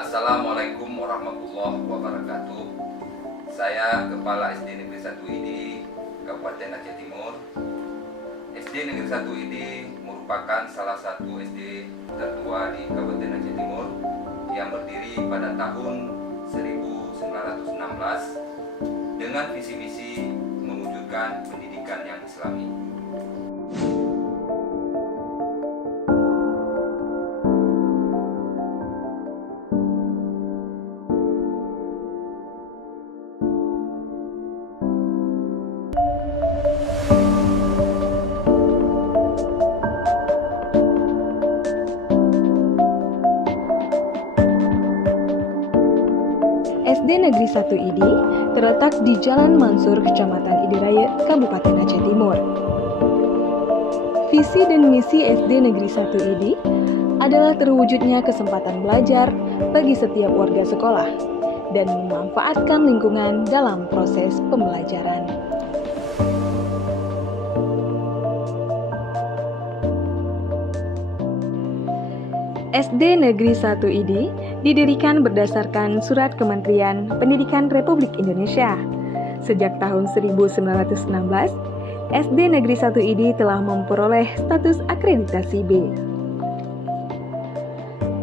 Assalamualaikum warahmatullahi wabarakatuh. Saya Kepala SD Negeri 1 ID Kabupaten Aceh Timur. SD Negeri 1 ID merupakan salah satu SD tertua di Kabupaten Aceh Timur yang berdiri pada tahun 1916 dengan visi misi mewujudkan pendidikan yang Islami. SD Negeri 1 ID terletak di Jalan Mansur, Kecamatan Idiraya, Kabupaten Aceh Timur. Visi dan misi SD Negeri 1 ID adalah terwujudnya kesempatan belajar bagi setiap warga sekolah dan memanfaatkan lingkungan dalam proses pembelajaran. SD Negeri 1 ID didirikan berdasarkan Surat Kementerian Pendidikan Republik Indonesia. Sejak tahun 1916, SD Negeri 1 ID telah memperoleh status akreditasi B.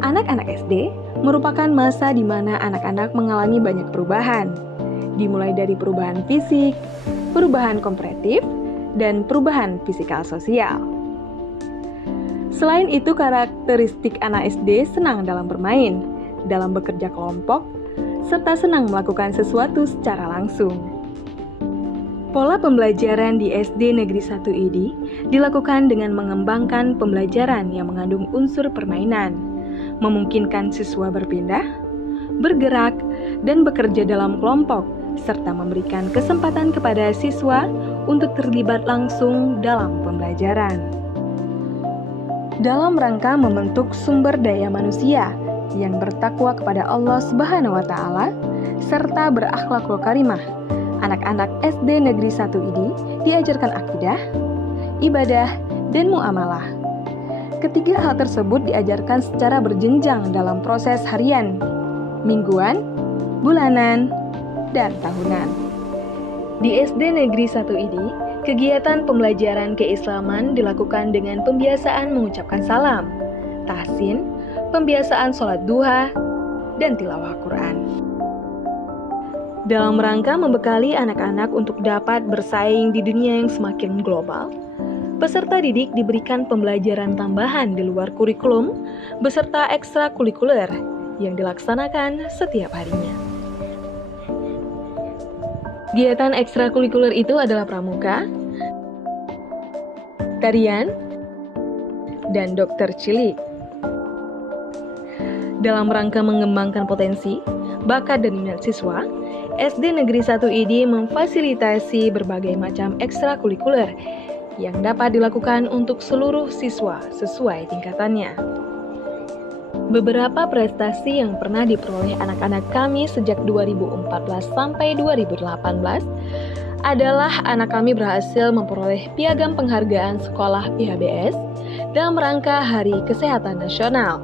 Anak-anak SD merupakan masa di mana anak-anak mengalami banyak perubahan, dimulai dari perubahan fisik, perubahan komparatif, dan perubahan fisikal sosial. Selain itu, karakteristik anak SD senang dalam bermain, dalam bekerja kelompok, serta senang melakukan sesuatu secara langsung. Pola pembelajaran di SD Negeri 1 ID dilakukan dengan mengembangkan pembelajaran yang mengandung unsur permainan, memungkinkan siswa berpindah, bergerak, dan bekerja dalam kelompok, serta memberikan kesempatan kepada siswa untuk terlibat langsung dalam pembelajaran. Dalam rangka membentuk sumber daya manusia yang bertakwa kepada Allah Subhanahu wa Ta'ala serta berakhlakul karimah, anak-anak SD Negeri 1 ini diajarkan akidah, ibadah, dan muamalah. Ketiga hal tersebut diajarkan secara berjenjang dalam proses harian, mingguan, bulanan, dan tahunan. Di SD Negeri 1 ini, kegiatan pembelajaran keislaman dilakukan dengan pembiasaan mengucapkan salam, tahsin, pembiasaan sholat duha, dan tilawah Quran. Dalam rangka membekali anak-anak untuk dapat bersaing di dunia yang semakin global, peserta didik diberikan pembelajaran tambahan di luar kurikulum beserta ekstrakurikuler yang dilaksanakan setiap harinya. Kegiatan ekstrakurikuler itu adalah pramuka, tarian, dan dokter cilik. Dalam rangka mengembangkan potensi, bakat dan minat siswa, SD Negeri 1 ID memfasilitasi berbagai macam ekstrakurikuler yang dapat dilakukan untuk seluruh siswa sesuai tingkatannya. Beberapa prestasi yang pernah diperoleh anak-anak kami sejak 2014 sampai 2018 adalah anak kami berhasil memperoleh Piagam Penghargaan Sekolah PHBS dalam rangka Hari Kesehatan Nasional.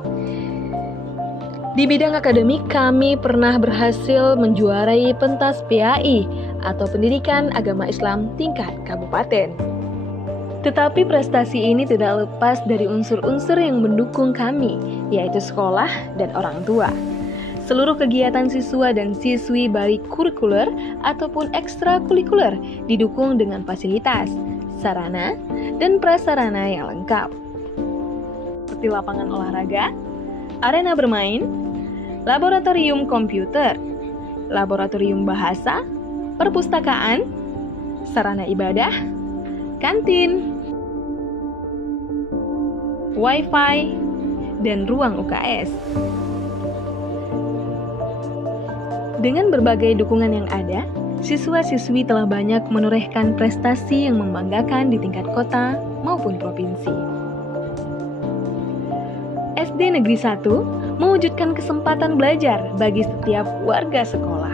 Di bidang akademik, kami pernah berhasil menjuarai pentas PAI atau Pendidikan Agama Islam tingkat kabupaten. Tetapi prestasi ini tidak lepas dari unsur-unsur yang mendukung kami, yaitu sekolah dan orang tua. Seluruh kegiatan siswa dan siswi baik kurikuler ataupun ekstrakurikuler didukung dengan fasilitas, sarana, dan prasarana yang lengkap. Seperti lapangan olahraga, arena bermain, laboratorium komputer, laboratorium bahasa, perpustakaan, sarana ibadah, kantin, wifi, dan ruang UKS. Dengan berbagai dukungan yang ada, siswa-siswi telah banyak menorehkan prestasi yang membanggakan di tingkat kota maupun provinsi. SD Negeri 1 mewujudkan kesempatan belajar bagi setiap warga sekolah.